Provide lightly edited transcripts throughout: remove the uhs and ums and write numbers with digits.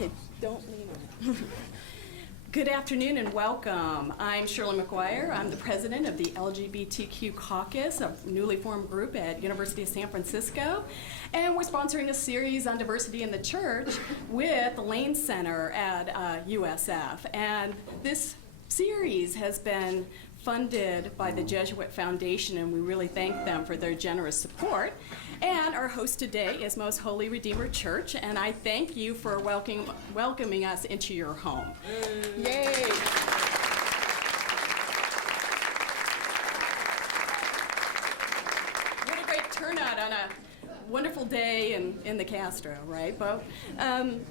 Okay, don't lean on it. Good afternoon and welcome. I'm Shirley McGuire. I'm the president of the LGBTQ Caucus, a newly formed group at University of San Francisco. And we're sponsoring a series on diversity in the church with the Lane Center at USF. And this series has been funded by the Jesuit Foundation, and we really thank them for their generous support. And our host today is Most Holy Redeemer Church, and I thank you for welcoming us into your home. Yay! What a great turnout on a wonderful day in the Castro, right, Bo?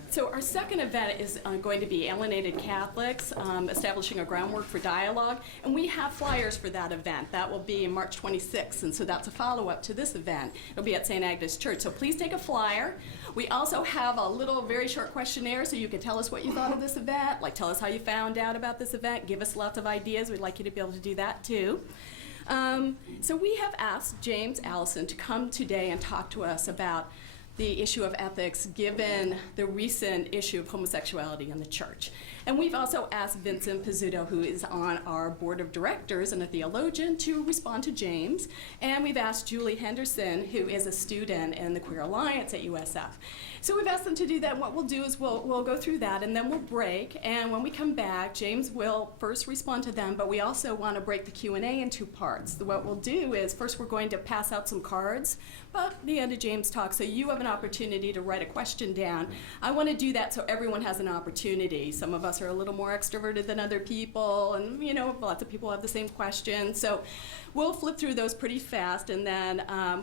So our second event is going to be Alienated Catholics, establishing a groundwork for dialogue, and we have flyers for that event. That will be March 26th, and so that's a follow-up to this event. It'll be at St. Agnes Church, so please take a flyer. We also have a little very short questionnaire so you can tell us what you thought of this event, like tell us how you found out about this event, give us lots of ideas. We'd like you to be able to do that too. So we have asked James Alison to come today and talk to us about the issue of ethics given the recent issue of homosexuality in the church. And we've also asked Vincent Pizzuto, who is on our board of directors and a theologian, to respond to James. And we've asked Julie Henderson, who is a student in the Queer Alliance at USF. So we've asked them to do that. And what we'll do is we'll go through that, and then we'll break. And when we come back, James will first respond to them, but we also want to break the Q&A in two parts. What we'll do is first we're going to pass out some cards at the end of James' talk, so you have an opportunity to write a question down. I want to do that so everyone has an opportunity. Some of us are a little more extroverted than other people, and lots of people have the same question. So we'll flip through those pretty fast, and then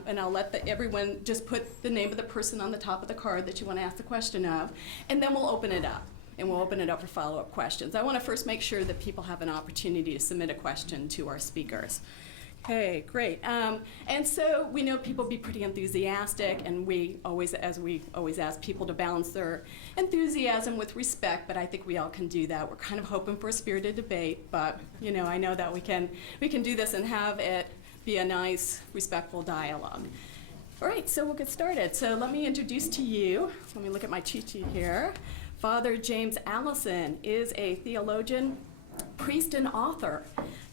and I'll let everyone just put the name of the person on the top of the card that you want to ask the question of, and then we'll open it up. And we'll open it up for follow-up questions. I want to first make sure that people have an opportunity to submit a question to our speakers. Okay, great. And so we know people be pretty enthusiastic, and we always ask people to balance their enthusiasm with respect, but I think we all can do that. We're kind of hoping for a spirited debate, but I know that we can do this and have it be a nice, respectful dialogue. All right, so we'll get started. So let me introduce to you, let me look at my cheat sheet here. Father James Alison is a theologian, priest, and author.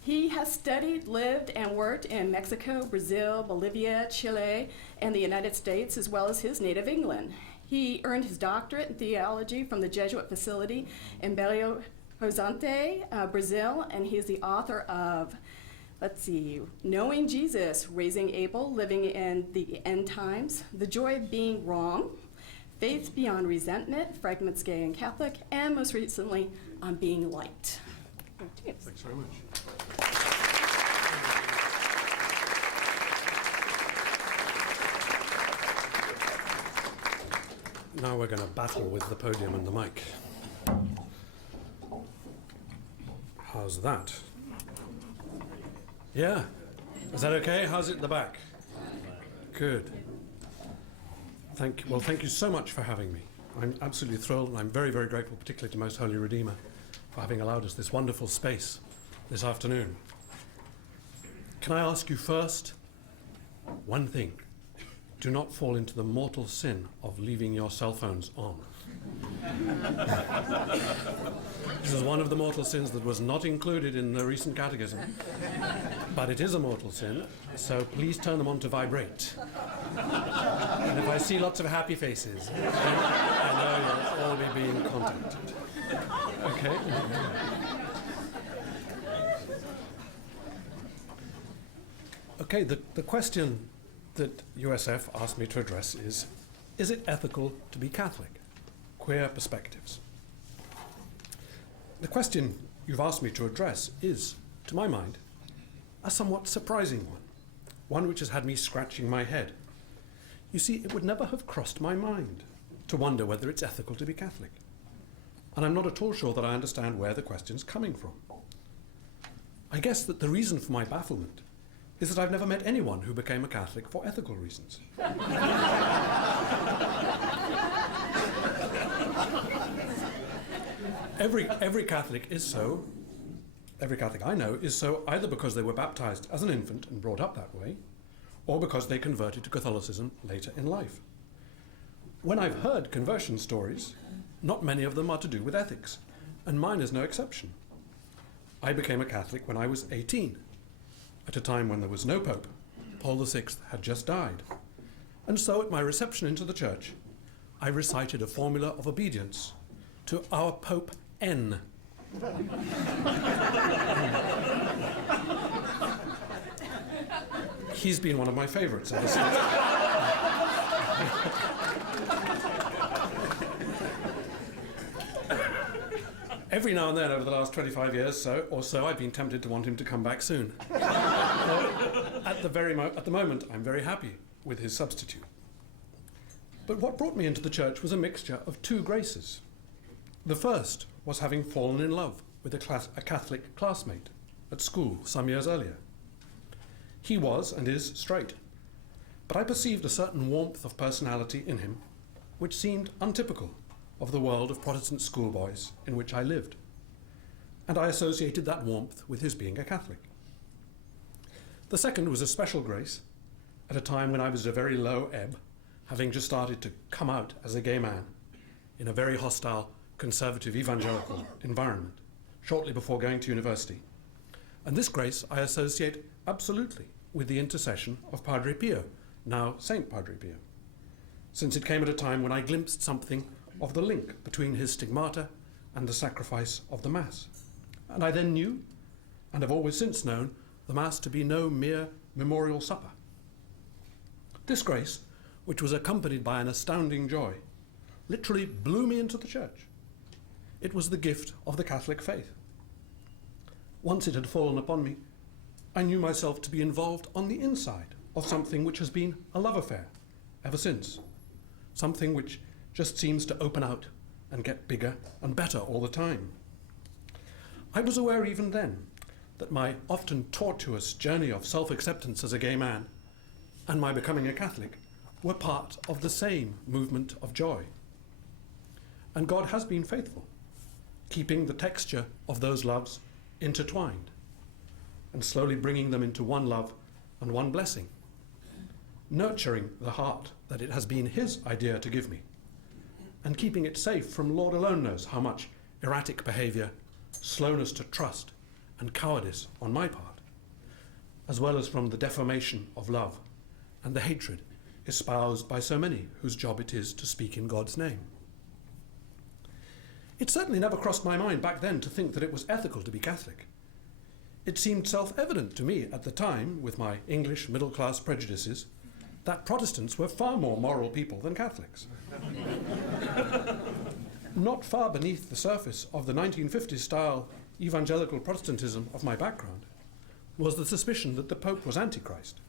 He has studied, lived, and worked in Mexico, Brazil, Bolivia, Chile, and the United States, as well as his native England. He earned his doctorate in theology from the Jesuit facility in Belo Horizonte, Brazil, and he is the author of, Knowing Jesus, Raising Abel, Living in the End Times, The Joy of Being Wrong, Faith Beyond Resentment, Fragments Gay and Catholic, and most recently, On Being Light. Thanks very much. Now we're going to battle with the podium and the mic. How's that? Yeah? Is that okay? How's it at the back? Good. Thank you so much for having me. I'm absolutely thrilled, and I'm very, very grateful, particularly to Most Holy Redeemer, for having allowed us this wonderful space this afternoon. Can I ask you first one thing? Do not fall into the mortal sin of leaving your cell phones on. This is one of the mortal sins that was not included in the recent catechism, but it is a mortal sin, so please turn them on to vibrate. And if I see lots of happy faces, then I know you'll all be being contacted. Okay, the question that USF asked me to address is it ethical to be Catholic? Queer perspectives. The question you've asked me to address is, to my mind, a somewhat surprising one which has had me scratching my head. You see, it would never have crossed my mind to wonder whether it's ethical to be Catholic. And I'm not at all sure that I understand where the question's coming from. I guess that the reason for my bafflement is that I've never met anyone who became a Catholic for ethical reasons. Every Catholic is so, every Catholic I know is so either because they were baptized as an infant and brought up that way, or because they converted to Catholicism later in life. When I've heard conversion stories, Not many of them are to do with ethics, and mine is no exception. I became a Catholic when I was 18, at a time when there was no Pope. Paul VI had just died. And so at my reception into the church, I recited a formula of obedience to our Pope N. He's been one of my favourites ever since. Every now and then over the last 25 years or so, I've been tempted to want him to come back soon. At the moment, I'm very happy with his substitute. But what brought me into the church was a mixture of two graces. The first was having fallen in love with a Catholic classmate at school some years earlier. He was and is straight, but I perceived a certain warmth of personality in him which seemed untypical of the world of Protestant schoolboys in which I lived, and I associated that warmth with his being a Catholic. The second was a special grace at a time when I was at a very low ebb, having just started to come out as a gay man in a very hostile, conservative, evangelical environment, shortly before going to university. And this grace I associate absolutely with the intercession of Padre Pio, now Saint Padre Pio, since it came at a time when I glimpsed something of the link between his stigmata and the sacrifice of the Mass. And I then knew, and have always since known, the Mass to be no mere memorial supper. This grace, which was accompanied by an astounding joy, literally blew me into the church. It was the gift of the Catholic faith. Once it had fallen upon me, I knew myself to be involved on the inside of something which has been a love affair ever since, something which just seems to open out and get bigger and better all the time. I was aware even then that my often tortuous journey of self-acceptance as a gay man and my becoming a Catholic were part of the same movement of joy. And God has been faithful, keeping the texture of those loves intertwined and slowly bringing them into one love and one blessing, nurturing the heart that it has been his idea to give me, and keeping it safe from Lord alone knows how much erratic behaviour, slowness to trust, and cowardice on my part, as well as from the defamation of love and the hatred espoused by so many whose job it is to speak in God's name. It certainly never crossed my mind back then to think that it was ethical to be Catholic. It seemed self-evident to me at the time, with my English middle-class prejudices, that Protestants were far more moral people than Catholics. Not far beneath the surface of the 1950s-style evangelical Protestantism of my background was the suspicion that the Pope was Antichrist.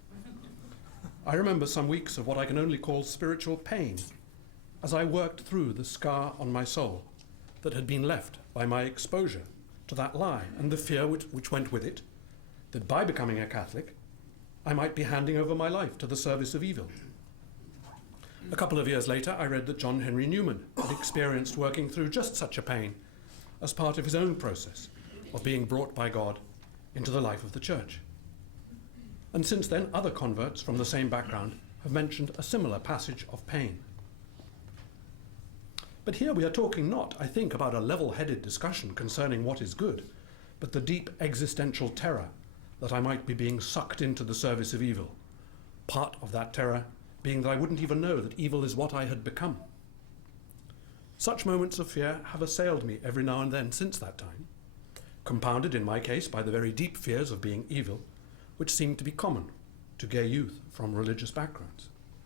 I remember some weeks of what I can only call spiritual pain as I worked through the scar on my soul that had been left by my exposure to that lie and the fear which went with it, that by becoming a Catholic, I might be handing over my life to the service of evil. A couple of years later, I read that John Henry Newman had experienced working through just such a pain as part of his own process of being brought by God into the life of the Church. And since then, other converts from the same background have mentioned a similar passage of pain. But here we are talking not, I think, about a level-headed discussion concerning what is good, but the deep existential terror that I might be being sucked into the service of evil. Part of that terror being that I wouldn't even know that evil is what I had become. Such moments of fear have assailed me every now and then since that time, compounded in my case by the very deep fears of being evil, which seem to be common to gay youth from religious backgrounds.